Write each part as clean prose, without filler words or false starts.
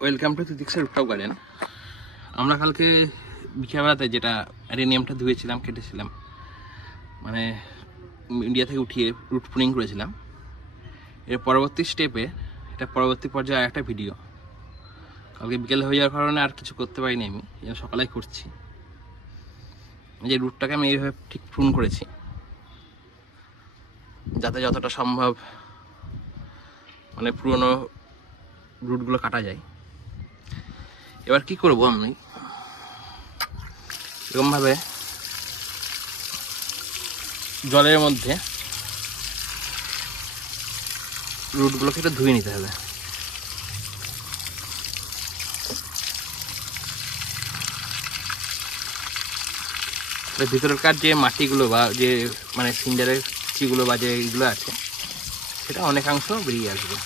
Welcome to তিতিক্সের rooftop garden. আমরা কালকে বিকেলবেলাতে যেটা অ্যারেনিয়ামটা ধুয়েছিলাম, কেটেছিলাম, মানে ইন্ডিয়া থেকে উঠিয়ে রুট প্রুনিং করেছিলাম। এর পরবর্তী স্টেপে এটা পরবর্তী পর্যায়ে একটা ভিডিও কালকে বিকেলে হয়ে যাওয়ার কারণে আর কিছু করতে পারিনি, আমি সকালেই করছি। যে রুটটাকে আমি এইভাবে ঠিক প্রুন করেছি যাতে যতটা সম্ভব মানে পুরনো রুটগুলো কাটা যায়। এবার কি করব, আমি এরকমভাবে জলের মধ্যে রুটগুলোকে একটু ধুয়ে নিতে হবে। ভিতরকার যে মাটিগুলো বা যে মানে সিন্ডারের চিগুলো বা যে এইগুলো আছে সেটা অনেকাংশ বেরিয়ে আসবে।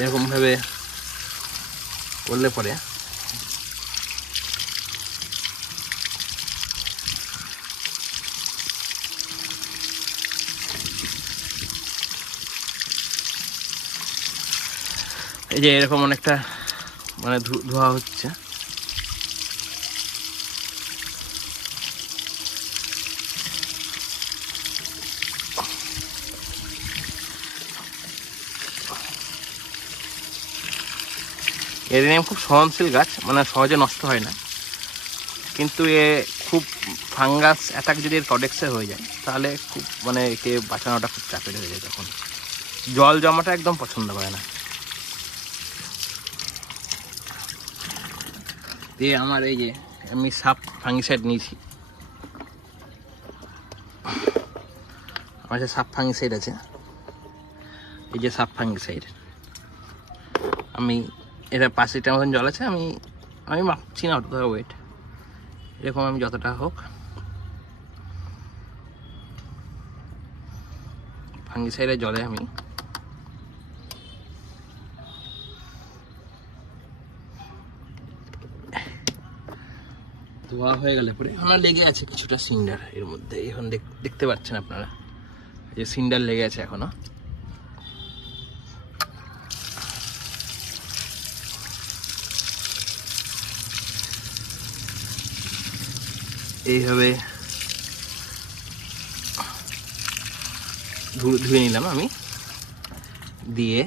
এরকমভাবে করলে পরে এই যে এরকম অনেকটা মানে ধোয়া হচ্ছে। অ্যারেনিয়াম খুব সহনশীল গাছ, মানে সহজে নষ্ট হয় না, কিন্তু এ খুব ফাঙ্গাস অ্যাটাক যদি প্রোডেক্টসে হয়ে যায় তাহলে খুব মানে একে বাঁচানোটা খুব চাপের হয়ে যায়। তখন জল জমাটা একদম পছন্দ করে না। দিয়ে আমার এই যে আমি সাপ ফাঙ্গিসাইড নিয়েছি, আমার যে সাপ ফাঙ্গিসাইড আছে, এই যে সাপ ফাঙ্গিসাইড আমি এটা 5 লিটার মতন জল আছে, আমি মাপছি না অতটা ওয়েট, এরকম আমি যতটা হোক ফাঙ্গিসাইডের জলে আমি ধোয়া হয়ে গেলে পরে আমার লেগে আছে কিছুটা সিন্ডার এর মধ্যে, এখন দেখতে পাচ্ছেন আপনারা যে সিন্ডার লেগে আছে এখনো। এইভাবে ধুয়ে নিলাম আমি, দিয়ে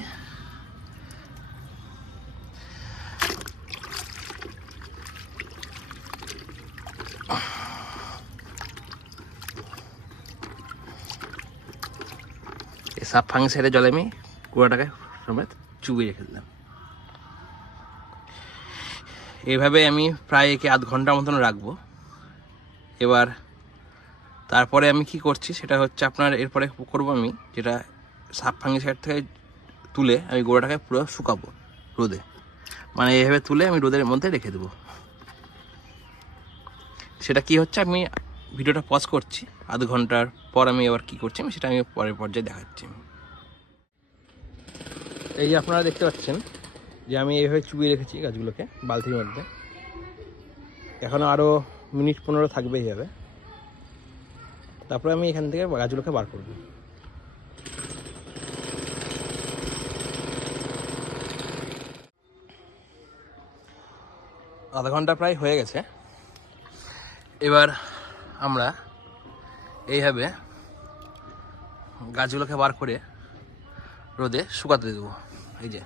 সাপ ফাঙ্গিসাইডের জলে আমি গুঁড়াটাকে সমেত চুবিয়ে রেখে দিলাম। এইভাবে আমি প্রায় একে আধ ঘন্টার মতন রাখবো। এবার তারপরে আমি কি করছি সেটা হচ্ছে আপনার এরপরে করবো, আমি যেটা সাপ ফাঙ্গিসাইড থেকে তুলে আমি গোড়াটাকে পুরো শুকাবো রোদে, মানে এইভাবে তুলে আমি রোদের মধ্যে রেখে দেবো। সেটা কি হচ্ছে আমি ভিডিওটা পজ করছি, আধ ঘন্টার পর আমি এবার কি করছি সেটা আমি পরের পর্যায়ে দেখাচ্ছি। এই যে আপনারা দেখতে পাচ্ছেন যে আমি এইভাবে চুবিয়ে রেখেছি গাছগুলোকে বালতির মধ্যে, এখনও আরও মিনিট 15 থাকবে এইভাবে। তারপরে আমি এখান থেকে গাছগুলোকে বার করব। আধা ঘন্টা প্রায় হয়ে গেছে। এবার আমরা এইভাবে গাছগুলোকে বার করে রোদে শুকাতে দেবো। এই যে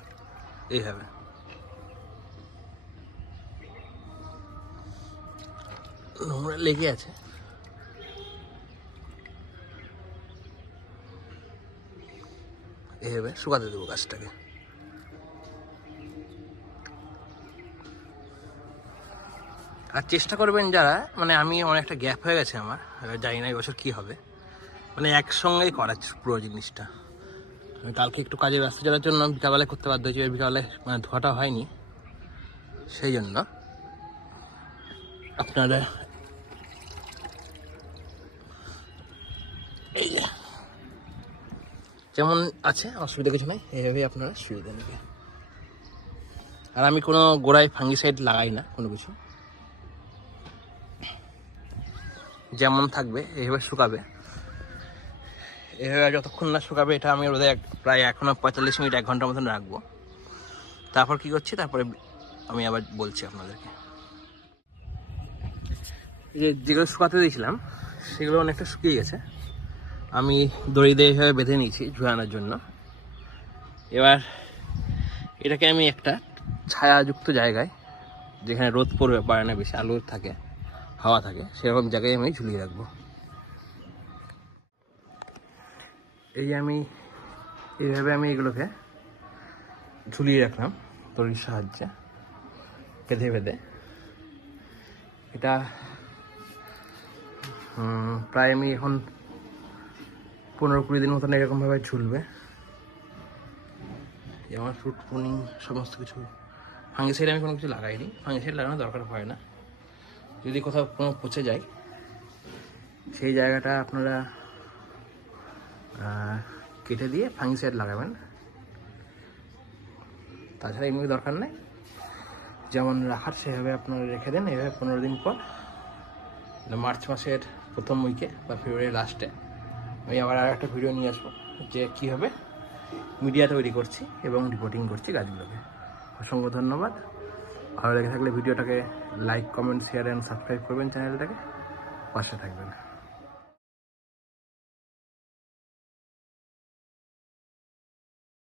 এইভাবে নোংরা লেগে আছে, এইভাবে শুকাতে দেবো গাছটাকে। আর চেষ্টা করবেন যারা, মানে আমি অনেকটা গ্যাপ হয়ে গেছে আমার, জানি না এই বছর কী হবে, মানে একসঙ্গেই করার পুরো জিনিসটা। আমি কালকে একটু কাজে ব্যস্ত যাওয়ার জন্য বিকালবেলায় করতে বাধ্য হয়েছি, বিকালবেলায় মানে ধোয়াটা হয়নি, সেই জন্য আপনারা এই যে যেমন আছে অসুবিধা কিছু নেই, এইভাবেই আপনারা সুবিধা নেবে। আর আমি কোনো গোড়ায় ফাঙ্গিসাইড লাগাই না কোনো কিছু, যেমন থাকবে এইভাবে শুকাবে। এভাবে যতক্ষণ না শুকাবে এটা আমি রোদে প্রায় এখনও 45 মিনিট 1 ঘন্টার মতন রাখবো। তারপর কি করছি তারপরে আমি আবার বলছি আপনাদেরকে। যেগুলো শুকাতে দিয়েছিলাম সেগুলো অনেকটা শুকিয়ে গেছে। আমি দড়ি দিয়ে এইভাবে বেঁধে নিয়েছি ঝুলানোর জন্য। এবার এটাকে আমি একটা ছায়াযুক্ত জায়গায়, যেখানে রোদ পড়বে পারে না, বেশি আলো থাকে, হাওয়া থাকে, সেরকম জায়গায় আমি ঝুলিয়ে রাখবো। এইভাবে আমি এগুলোকে ঝুলিয়ে রাখলাম দড়ির সাহায্যে বেঁধে বেঁধে। এটা প্রায় আমি এখন 15-20 দিন মতন এরকমভাবে ঝুলবে। যেমন ফ্রুট প্রুনিং সমস্ত কিছু। ফাঙ্গিসাইড আমি কোনো কিছু লাগাইনি, ফাঙ্গিসাইড লাগানোর দরকার হয় না। যদি কোথাও কোনো পচে যায় সেই জায়গাটা আপনারা কেটে দিয়ে ফাঙ্গিসাইড লাগাবেন। তাছাড়া এমনি দরকার নেই, যেমন রাখার সেভাবে আপনারা রেখে দেন। এভাবে 15 দিন পর মার্চ মাসের প্রথম উইকে বা ফেব্রুয়ারির লাস্টে আমি আবার আর একটা ভিডিও নিয়ে আসবো যে কীভাবে মিডিয়া তৈরি করছি এবং রিপোর্টিং করছি গাছগুলোকে। অসংখ্য ধন্যবাদ। ভালো লেগে থাকলে ভিডিওটাকে like, comment, share and subscribe করবেন, চ্যানেলটাকে পাশে থাকবেন।